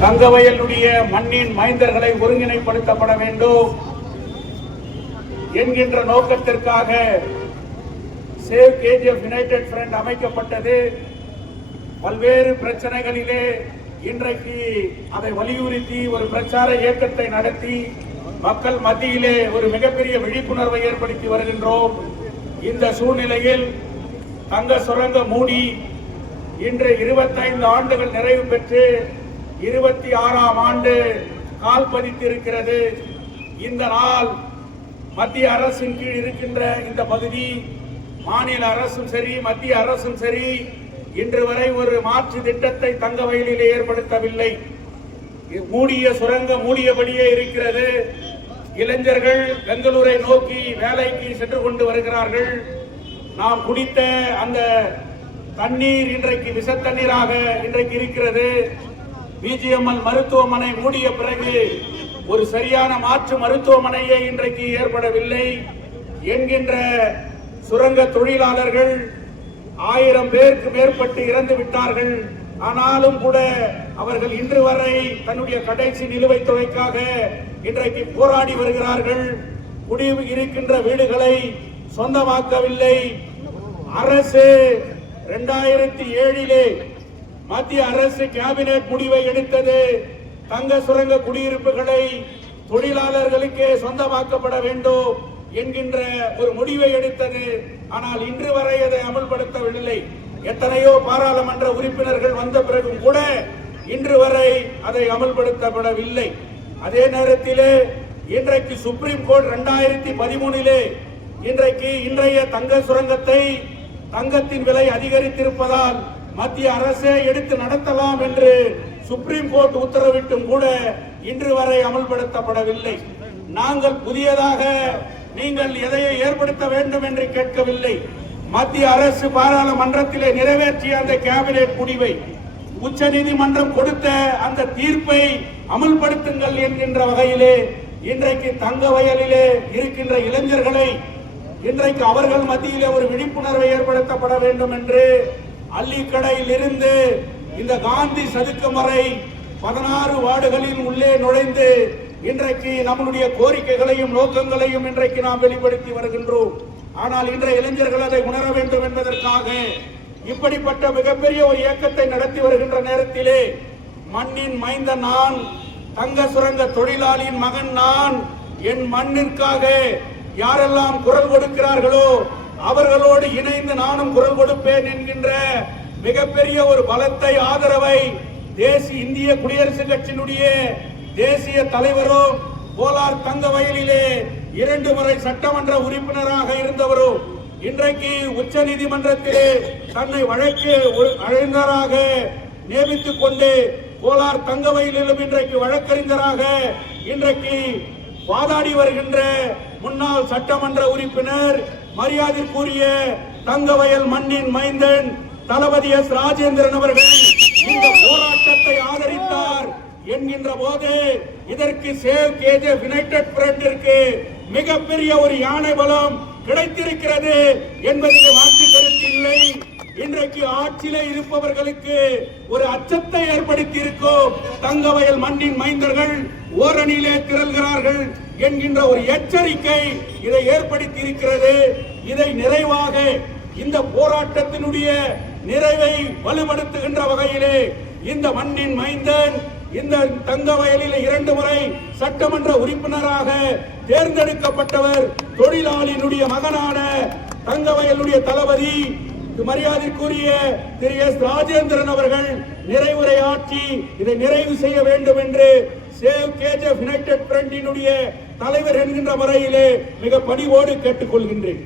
தங்கவயலுடைய மண்ணின் மைந்தர்களை ஒருங்கிணைப்படுத்தப்பட வேண்டும் என்கின்ற நோக்கத்திற்காக சேவ் கேஜிஎஃப் யுனைடெட் ஃப்ரண்ட் அமைக்கப்பட்டது. பல்வேறு பிரச்சனைகளிலே இன்றைக்கு அதை வலியுறுத்தி ஒரு பிரச்சார இயக்கத்தை நடத்தி மக்கள் மத்தியிலே ஒரு மிகப்பெரிய விழிப்புணர்வை ஏற்படுத்தி வருகின்றோம். இந்த சூழ்நிலையில் தங்க சுரங்க மூடி இன்று 25 ஆண்டுகள் நிறைவு பெற்று 26ஆம் ஆண்டு கால் பதித்திருக்கிறது. இந்த நாள் மத்திய அரசின் கீழ் இருக்கின்ற இந்த பகுதி மாநில அரசும் சரி மத்திய அரசும் சரி இன்று வரை ஒரு மாற்று திட்டத்தை தங்க வயலிலே ஏற்படுத்தவில்லை. மூடிய சுரங்கம் மூடியபடியே இருக்கிறது. இளைஞர்கள் பெங்களூரை நோக்கி வேலைக்கு சென்று கொண்டு வருகிறார்கள். நாம் குடித்த அந்த தண்ணீர் இன்றைக்கு விஷ தண்ணீராக இன்றைக்கு இருக்கிறது. பிஜிஎம்எல் மருத்துவமனை மூடிய பிறகு ஒரு சரியான மாற்று மருத்துவமனையே இன்றைக்கு ஏற்படவில்லை என்கின்ற சுரங்க தொழிலாளர்கள் 1000 பேருக்கு மேற்பட்டு இறந்து விட்டார்கள். ஆனாலும் கூட அவர்கள் இன்று வரை தன்னுடைய கடைசி நிலுவைத் தொகைக்காக இன்றைக்கு போராடி வருகிறார்கள். குடி இருக்கின்ற வீடுகளை சொந்தமாக்கவில்லை. அரசு 2007 மத்திய அரசு கேபினெட் முடிவை எடுத்தது. தங்க சுரங்க குடியிருப்புகளை தொழிலாளர்களுக்கே சொந்தமாக்கப்பட வேண்டும் என்கின்ற ஒரு முடிவை எடுத்தது. ஆனால் இன்று வரை அதை அமல்படுத்தவில்லை. எத்தனையோ பாராளுமன்ற உறுப்பினர்கள் வந்த பிறகும் கூட இன்று வரை அதை அமல்படுத்தப்படவில்லை. அதே நேரத்திலே இன்றைக்கு சுப்ரீம் கோர்ட் 2013 இன்றைக்கு இன்றைய தங்க சுரங்கத்தை தங்கத்தின் விலை அதிகரித்திருப்பதால் மத்திய அரசே எடுத்து நடத்தலாம் என்று சுப்ரீம் கோர்ட் உத்தரவிட்டும் கூட இன்று வரை அமல்படுத்தப்படவில்லை. நாங்கள் புதியதாக நீங்கள் எதையை ஏற்படுத்த வேண்டும் என்று கேட்கவில்லை. மத்திய அரசு பாராளுமன்றத்திலே நிறைவேற்றிய அந்த கேபினெட் முடிவை உச்ச நீதிமன்றம் கொடுத்த அந்த தீர்ப்பை அமல்படுத்துங்கள் என்கின்ற வகையிலே இன்றைக்கு தங்க வயலிலே இருக்கின்ற இளைஞர்களை இன்றைக்கு அவர்கள் மத்தியிலே ஒரு விழிப்புணர்வை ஏற்படுத்தப்பட வேண்டும் என்று அள்ளிக்கடையில் இருந்து இந்த காந்தி சதுக்கம் வரை 16 வார்டுகளின் உள்ளே நுழைந்து இன்றைக்கு நம்முடைய கோரிக்கைகளையும் நோக்கங்களையும் இன்றைக்கு நாம் வெளிப்படுத்தி வருகின்றோம். ஆனால் இன்றைய இளைஞர்கள் அதை உணர வேண்டும் என்பதற்காக இப்படிப்பட்ட மிகப்பெரிய ஒரு இயக்கத்தை நடத்தி வருகின்ற நேரத்திலே மண்ணின் மைந்த நான், தங்க சுரங்க தொழிலாளியின் மகன் நான், என் மண்ணிற்காக யாரெல்லாம் குரல் கொடுக்கிறார்களோ அவர்களோடு இணைந்து நானும் குரல் கொடுப்பேன் என்கின்ற மிகப்பெரிய ஒரு பலத்தை ஆதரவை தேசிய இந்திய குடியரசுக் கட்சியினுடைய தேசிய தலைவரும் கோலார் தங்க வயலிலே 2 முறை சட்டமன்ற உறுப்பினராக இருந்தவரும் இன்றைக்கு உச்ச நீதிமன்றத்திலே தன்னை வழக்கு அறிஞராக நியமித்துக் கொண்டு கோலார் தங்க வயலிலும் இன்றைக்கு வழக்கறிஞராக இன்றைக்கு வாதாடி வருகின்ற முன்னாள் சட்டமன்ற உறுப்பினர் மரியாதைக்குரிய தங்கவயல் மண்ணின் மைந்தன் தளபதி எஸ் ராஜேந்திரன் அவர்கள் இந்த போராட்டத்தை ஆதரித்தார் என்கின்ற போது இதற்கு சேவ் கேஜிஎஃப் யுனைடெட் ஃப்ரண்டிற்கு மிகப்பெரிய ஒரு யானை பலம் கிடைத்திருக்கிறது என்பதில் மாற்று கருத்து இல்லை. இன்றைக்கு ஆட்சியிலே இருப்பவர்களுக்கு ஒரு அச்சத்தை ஏற்படுத்தி இருக்கும். தங்கவயல் மண்ணின் மைந்தர்கள் ஓரணியிலே திரள்கிறார்கள் என்கின்ற ஒரு எச்சரிக்கை இதை ஏற்படுத்தி இருக்கிறது. இதை நிறைவாக இந்த போராட்டத்தினுடைய நிறைவை வலுப்படுத்துகின்ற வகையிலே இந்த மண்ணின் மைந்தன் இந்த தங்க வயலில் 2 முறை சட்டமன்ற உறுப்பினராக தேர்ந்தெடுக்கப்பட்டவர் தொழிலாளியினுடைய மகனான தங்கவயலுடைய தளபதி மரியாதைக்குரிய திரு எஸ் ராஜேந்திரன் அவர்கள் நிறைவுரையாற்றி இதை நிறைவு செய்ய வேண்டும் என்று சேவ் கேஜிஎஃப் யுனைடெட் ஃப்ரண்டினுடைய தலைவர் என்கின்ற முறையிலே மிக பணிவோடு கேட்டுக்கொள்கின்றேன்.